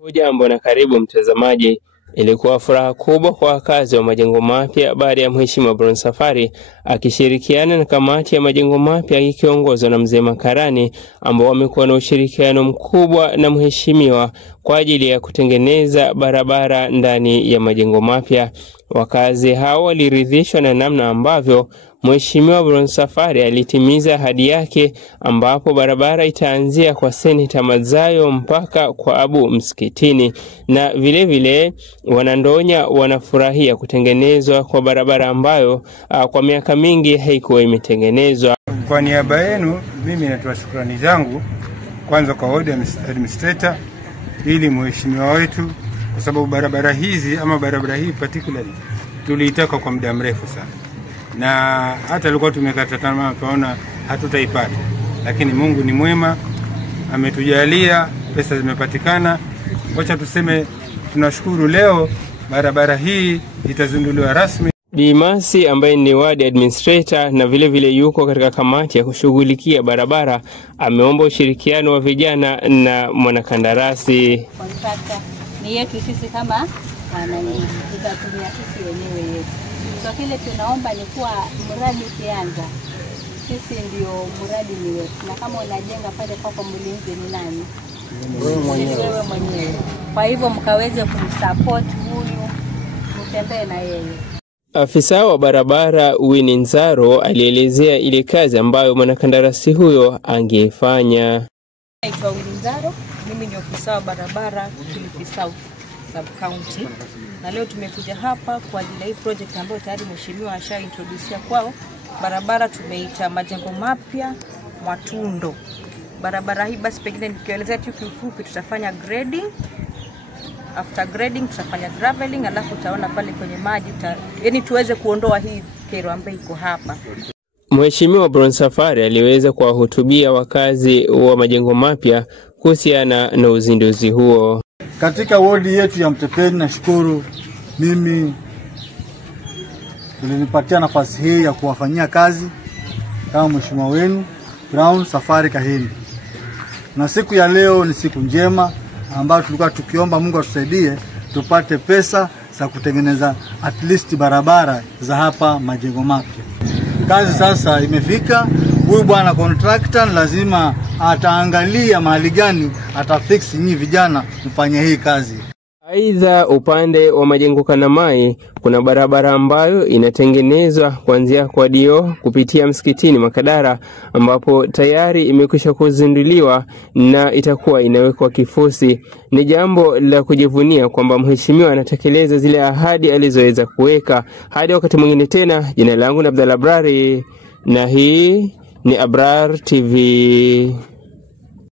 Hujambo na karibu mtazamaji. Ilikuwa furaha kubwa kwa wakazi wa majengo mapya baada ya Mheshimiwa Brown Safari akishirikiana na kamati ya majengo mapya ikiongozwa na Mzee Makarani, ambao wamekuwa na ushirikiano mkubwa na mheshimiwa kwa ajili ya kutengeneza barabara ndani ya majengo mapya. Wakazi hao waliridhishwa na namna ambavyo Mheshimiwa Brown Safari alitimiza ahadi yake, ambapo barabara itaanzia kwa Seneta Madzayo mpaka kwa Abu Msikitini, na vile vile Wanandonya wanafurahia kutengenezwa kwa barabara ambayo kwa miaka mingi haikuwa imetengenezwa. Kwa niaba yenu mimi natoa shukrani zangu kwanza kwa ward administrator ili mheshimiwa wetu, kwa sababu barabara hizi ama barabara hii particularly tuliitaka kwa muda mrefu sana, na hata alikuwa tumekata tamaa tunaona hatutaipata, lakini Mungu ni mwema, ametujalia, pesa zimepatikana. Wacha tuseme tunashukuru, leo barabara hii itazinduliwa rasmi. Dimasi ambaye ni ward administrator na vile vile yuko katika kamati ya kushughulikia barabara ameomba ushirikiano wa vijana na mwanakandarasi. Contractor ni yetu sisi kama wananchi, tutatumia sisi wenyewe yetu. Kwa kile tunaomba ni kuwa mradi ukianza sisi ndio mradi ni wetu, na kama unajenga pale kwa mlinzi ni nani? Wewe mwenyewe. Kwa hivyo mkaweze kumsupport huyu, mtembee na yeye. Afisa wa barabara Winnie Nzaro alielezea ile kazi ambayo mwanakandarasi huyo angeifanya. Naitwa Winnie Nzaro, mimi ni ofisa wa barabara Kilifi South Sub County, na leo tumekuja hapa kwa ajili ya hii project ambayo tayari mheshimiwa ashaintroduce kwao. Barabara tumeita majengo mapya Mwatundo. Barabara hii basi pengine nikielezea tu kifupi, tutafanya grading. After grading tutafanya graveling, alafu utaona pale kwenye maji yani tuweze kuondoa hii kero ambayo iko hapa. Mheshimiwa Brown Safari aliweza kuwahutubia wakazi wa majengo mapya kuhusiana na uzinduzi huo. Katika wodi yetu ya Mtepeni, nashukuru mimi nilinipatia nafasi hii ya kuwafanyia kazi kama mheshimiwa wenu Brown Safari Kahini. Na siku ya leo ni siku njema ambayo tulikuwa tukiomba Mungu atusaidie tupate pesa za kutengeneza at least barabara za hapa majengo mapya. Kazi sasa imefika. Huyu bwana contractor lazima ataangalia mahali gani atafix nyinyi vijana mfanye hii kazi. Aidha, upande wa majengo Kanamai kuna barabara ambayo inatengenezwa kuanzia kwa Dio kupitia Msikitini Makadara, ambapo tayari imekwisha kuzinduliwa na itakuwa inawekwa kifusi. Ni jambo la kujivunia kwamba mheshimiwa anatekeleza zile ahadi alizoweza kuweka. Hadi wakati mwingine tena, jina langu ni Abdalla Abrari na hii ni Abrar TV.